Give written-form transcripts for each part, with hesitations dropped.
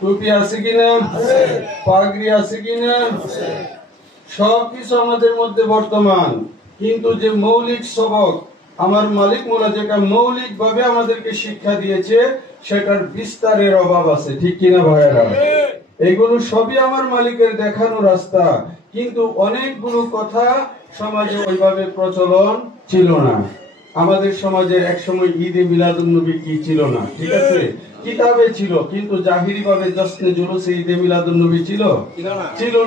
টুপি আছে কিনা, পাগড়ি আছে কিনা, সবকিছু আমাদের মধ্যে বর্তমান। কিন্তু যে মৌলিক সবক আমার মালিক মোলা যেটা মৌলিক ভাবে আমাদেরকে শিক্ষা দিয়েছে সেটার বিস্তারের অভাব আছে, ঠিক কিনা ভাইয়েরা? এগুলো সবই আমার মালিকের দেখানো রাস্তা, কিন্তু অনেকগুলো কথা সমাজে ওইভাবে প্রচলন ছিল না। আমাদের সমাজে একসময় ঈদে মিলাদুন নবী কি ছিল না, ঠিক আছে, কিতাবে ছিল, কিন্তু জাহিরি ভাবে জশ্নে জুলুসে ঈদে মিলাদুন নবী ছিল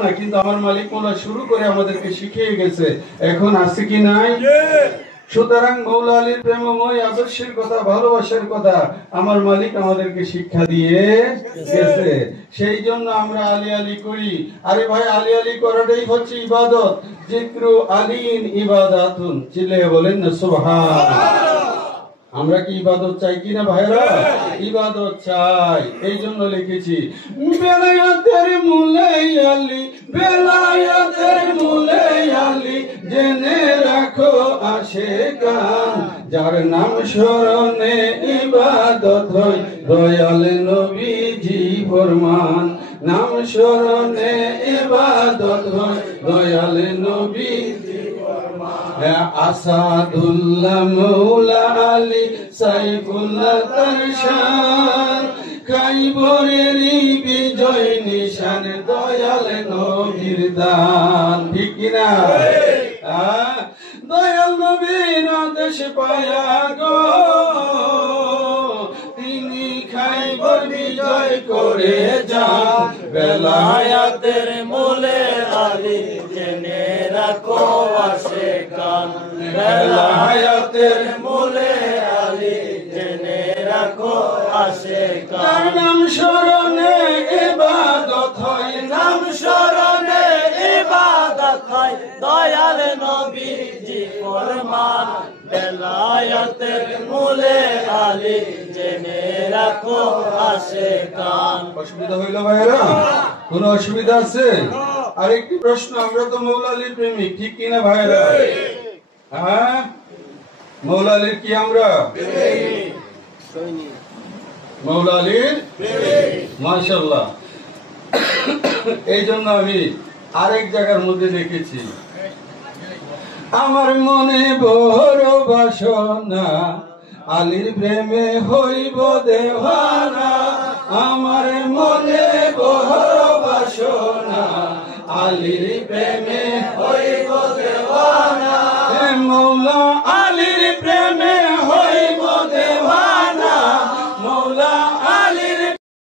না। কিন্তু আমার মালিক মোলা শুরু করে আমাদেরকে শিখিয়ে গেছে, এখন আছে কি নাই? সুতরাং মৌলা আলীর প্রেমময় আদর্শের কথা, ভালোবাসার কথা আমার মালিক আমাদেরকে শিক্ষা দিয়ে গেছে। সেই জন্য আমরা আলী আলী করি। আরে ভাই, আলী আলী করাটাই হচ্ছে ইবাদত। জিক্রু আলীন ইবাদাতুন, চিল্লিয়ে বলেন না সুবহানাল্লাহ। আমরা কি ইবাদত চাই কিনা ভাইরা? ইবাদত চাই। এই জন্য লিখেছি বেলায়েতের মূলে আলী, বেলায়েতের মূলে আলী, জেনে রাখো আশিকান, যার নাম স্মরণে ইবাদত হয়, দয়াল নবীজি ফরমান। নাম স্মরণে ইবাদত হয়, দয়াল নবীজি ফরমান। আসাদুল্লাহ মৌলা আলী সাইফুল্লাহ তার শান, খাইবরেরই বিজয় নিশান, দয়াল নবীর দান, ঠিক কিনা? দয়াল নবীর আদেশ পায়া গো, তিনি খাইবর বিজয় করে যান। বেলায়েতের মূলে আলী, জেনে রাখো আশিকান, বেলায়েতের মূলে আলী, জেনে রাখো আশিকান। তার নাম স্মরণে ইবাদত হয়, নাম স্মরণে ইবাদত হয়, দয়াল নবীজি ফরমান। বেলায়েতের মূলে আলী, জেনে রাখো আশিকান। অসুবিধা হইল ভাইরা? কোন অসুবিধা আছে? আরেকটি প্রশ্ন, আমরা তো মৌলা আলীর প্রেমিক, ঠিক কিনা ভাইরা? হ্যাঁ, মৌলা আলীর কি আমরা মৌলা আলীর? মাশাআল্লাহ। এই জন্য আমি আরেক জায়গার মধ্যে দেখেছি, আমার মনে বড় বাসনা, আলীর প্রেমে হইব দেওয়ানা। আমার মনে বড় বাসনা, আলীর প্রেমে হইব